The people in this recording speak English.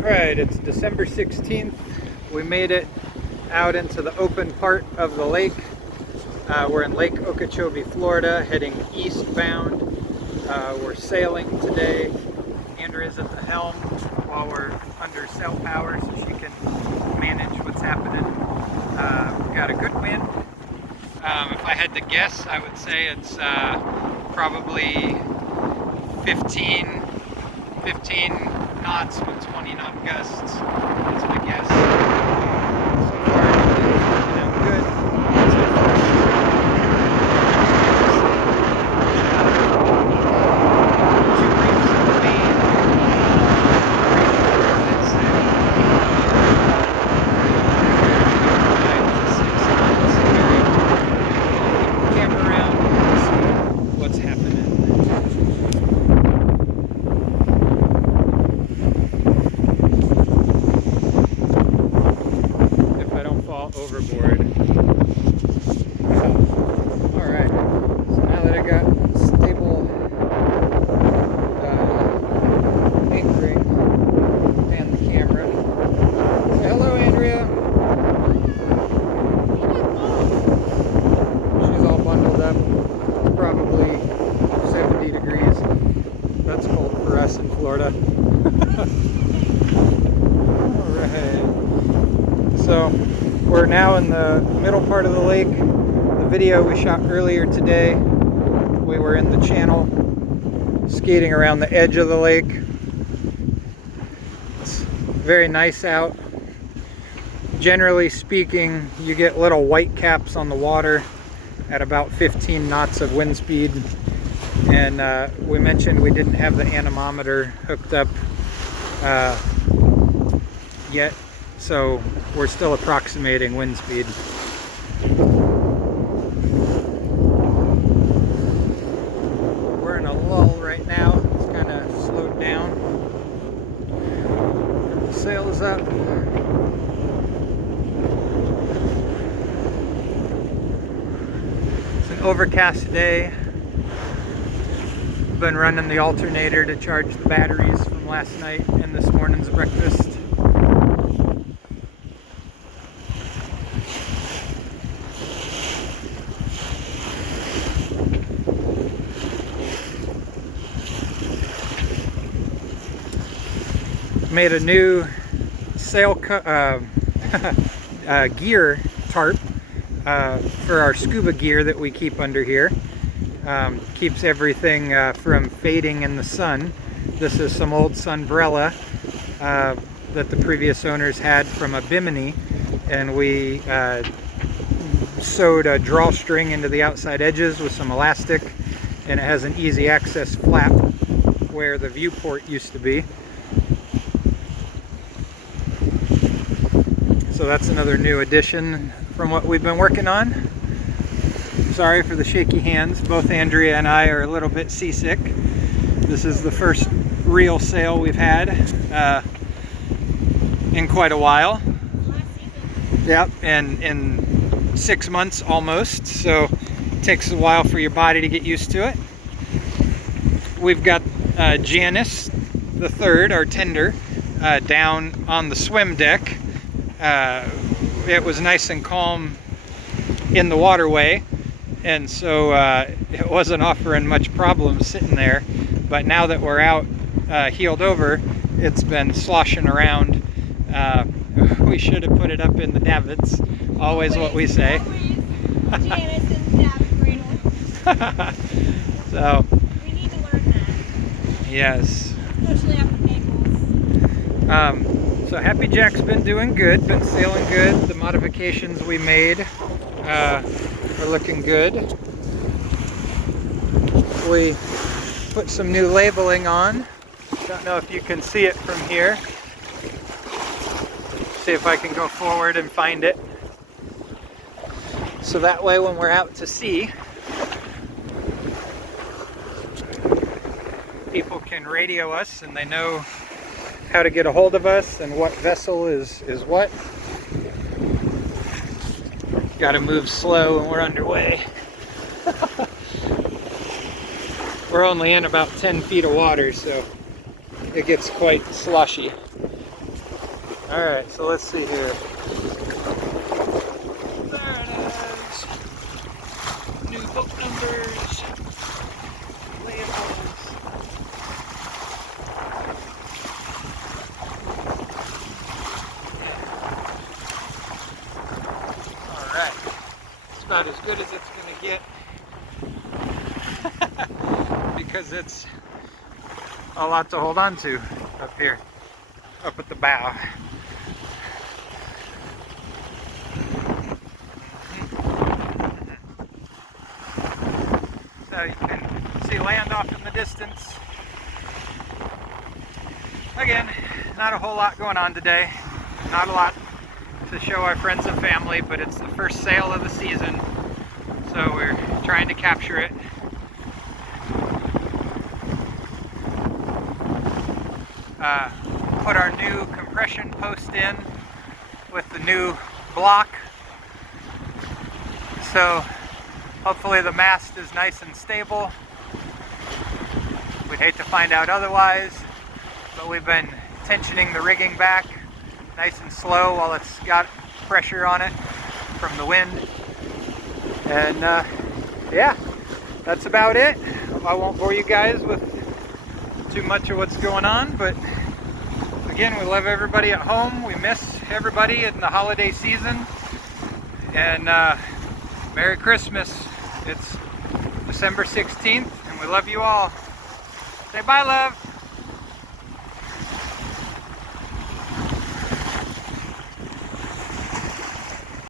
Alright, it's December 16th. We made it out into the open part of the lake. We're in Lake Okeechobee, Florida, heading eastbound. We're sailing today. Andrea's at the helm while we're under sail power so she can manage what's happening. We've got a good wind. If I had to guess, I would say it's probably 15 knots with 20 knot gusts. That's my guess. So far, everything's working out good. Two reefs in the main. That's 5 to 6 knots. Camera around and see what's happening. Overboard. Alright, so now that I got stable anchoring and the camera. Say hello, Andrea. She's all bundled up, probably 70 degrees. That's cold for us in Florida. Alright, so we're now in the middle part of the lake. The video we shot earlier today, we were in the channel, skating around the edge of the lake. It's very nice out. Generally speaking, you get little white caps on the water at about 15 knots of wind speed. And we mentioned we didn't have the anemometer hooked up yet. So we're still approximating wind speed. We're in a lull right now. It's kind of slowed down. The sail is up. It's an overcast day. Been running the alternator to charge the batteries from last night and this morning's breakfast. Made a new sail gear tarp for our scuba gear that we keep under here. Keeps everything from fading in the sun. This is some old sunbrella that the previous owners had from a bimini, and we sewed a drawstring into the outside edges with some elastic, and it has an easy access flap where the viewport used to be. So that's another new addition from what we've been working on. Sorry for the shaky hands. Both Andrea and I are a little bit seasick. This is the first real sail we've had in quite a while. Yep, and in 6 months almost. So it takes a while for your body to get used to it. We've got Janice the third, our tender, down on the swim deck. It was nice and calm in the waterway, and so it wasn't offering much problems sitting there. But now that we're out heeled over, it's been sloshing around. We should have put it up in the davits. Always what we say. Janice and davit cradle. So we need to learn that. yes. Especially after Naples. So Happy Jack's been doing good, been sailing good. The modifications we made are looking good. We put some new labeling on. Don't know if you can see it from here. See if I can go forward and find it. So that way when we're out to sea, people can radio us and they know how to get a hold of us and what vessel is what. Got to move slow and we're underway. We're only in about 10 feet of water, so it gets quite sloshy. Alright, so let's see here. There it is. New book numbers. Labels. Alright. It's about as good as it's going to get. Because it's a lot to hold on to up here, up at the bow. So you can see land off in the distance. Again, not a whole lot going on today. Not a lot to show our friends and family, but it's the first sail of the season, so we're trying to capture it. Put our new compression post in with the new block, so hopefully the mast is nice and stable. We'd hate to find out otherwise, but we've been tensioning the rigging back nice and slow while it's got pressure on it from the wind. And yeah, that's about it. I won't bore you guys with too much of what's going on, but again, we love everybody at home. We miss everybody in the holiday season. And Merry Christmas. It's December 16th, and we love you all. Say bye, love.